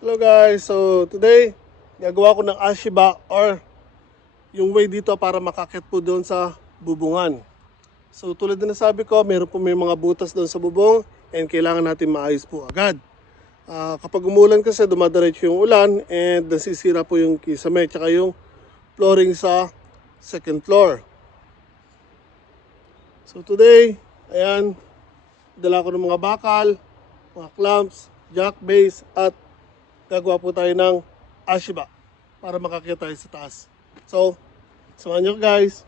Hello guys, so today gagawa ko ng ashiba or yung way dito para makakit po doon sa bubungan. So tulad na nasabi ko, may mga butas doon sa bubong and kailangan natin maayos po agad. Kapag umulan kasi dumadiretso yung ulan and nasisira po yung kisame tsaka yung flooring sa second floor. So today, ayan, dala ko ng mga bakal, mga clamps, jack base at gagawa po tayo ng ashiba para makakita tayo sa taas. So, samahan nyo guys.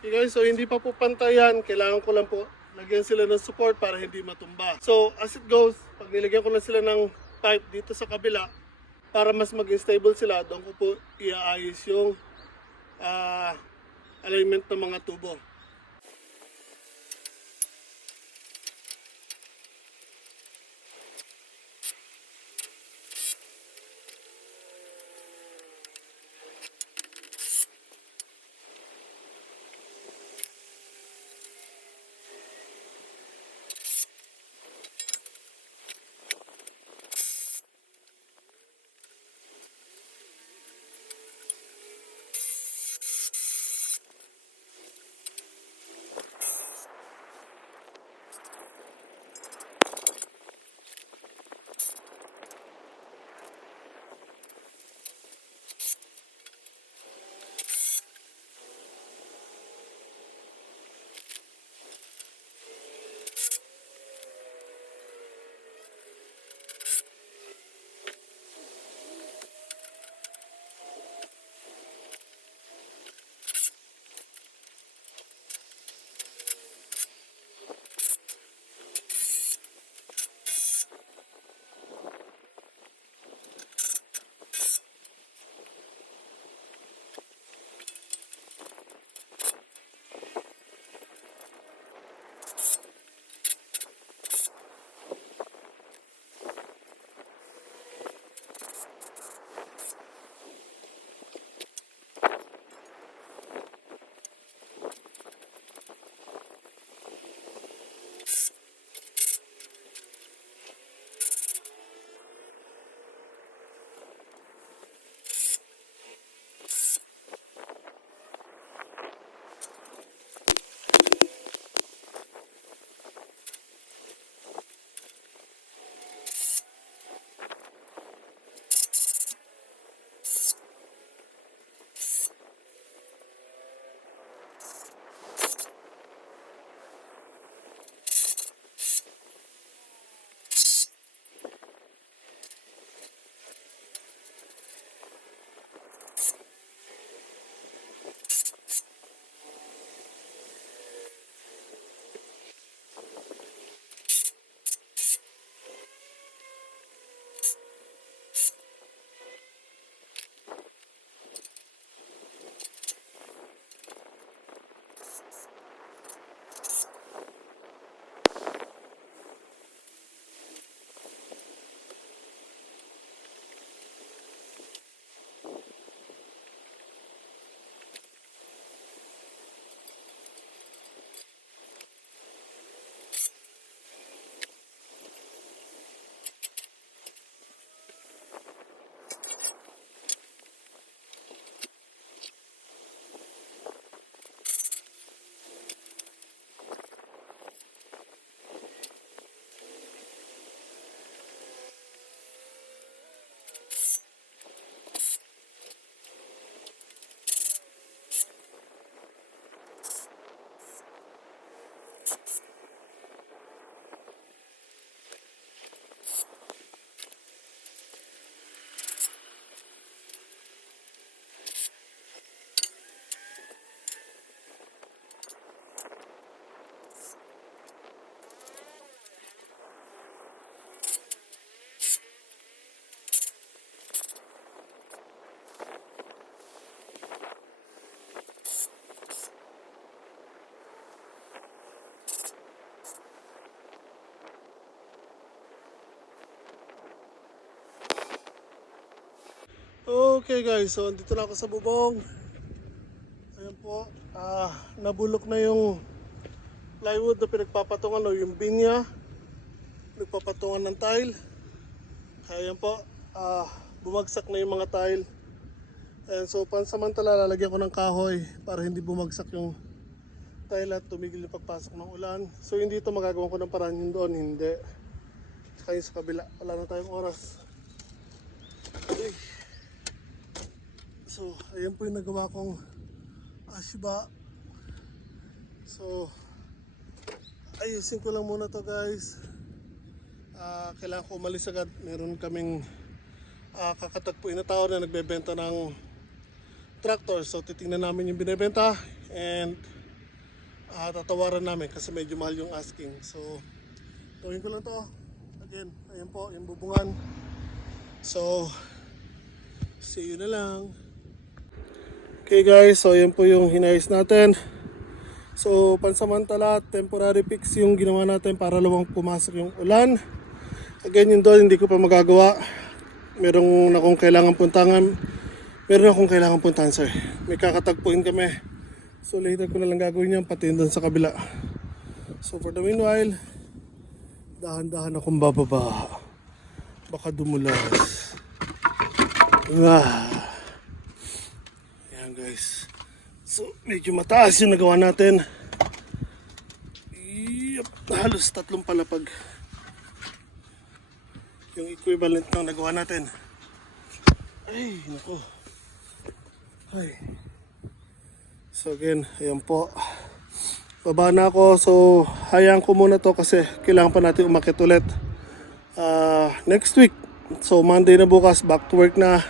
Okay guys, so hindi pa po pantayan. Kailangan ko lang po lagyan sila ng support para hindi matumba. So as it goes, pag nilagyan ko na sila ng pipe dito sa kabila, para mas maging stable sila, doon ko po iaayos yung alignment ng mga tubo. Okay guys, so dito na ako sa bubong. Ayan po, nabulok na yung plywood na pinagpapatungan o yung binya. Nagpapatungan ng tile. Kaya yan po, bumagsak na yung mga tile. And so pansamantala lalagyan ko ng kahoy para hindi bumagsak yung tile at tumigil yung pagpasok ng ulan. So hindi ito magagawa ko ng paraan, yung doon hindi. Tsaka yung sa kabila, wala na tayong oras. Okay. So ayan po yung nagawa kong ashiba. So ayusin ko lang muna to guys. Kailangan ko umalis agad. Meron kaming kakatagpuin na tao na nagbebenta ng tractor. So titingnan namin yung binibenta and tatawaran namin kasi medyo mahal yung asking. So, gawin ko lang to. Again, ayan po, yung bubungan. So, see you na lang. Okay guys, so ayan po yung hinayos natin. So, pansamantala, temporary fix yung ginawa natin para lawang pumasok yung ulan. Again, yun doon, hindi ko pa magagawa. Meron akong kailangan puntahan, sir. May kakatagpuin kami. So, later ko na lang gagawin yan, pati yun doon sa kabila. So, for the meanwhile, dahan-dahan akong bababa. Baka dumulas. Ayan guys. So, medyo mataas yung nagawa natin. Halos 3 palapag yung equivalent ng nagawa natin. Ay, nako. Ay. So again, ayan po. Baba na ako. So, hayaan ko muna to kasi kailangan pa natin umakyat ulit. Next week. So, Monday na bukas. Back to work na.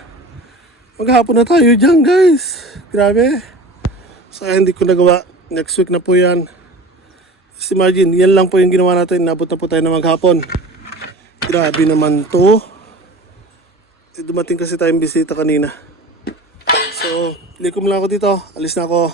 Maghapon na tayo dyan, guys. Grabe. So, hindi ko nagawa. Next week na po yan. Just imagine, yan lang po yung ginawa natin. Nabot na po tayo na maghapon. Grabe naman to. Dumating kasi tayong bisita kanina. So, likom lang ako dito. Alis na ako.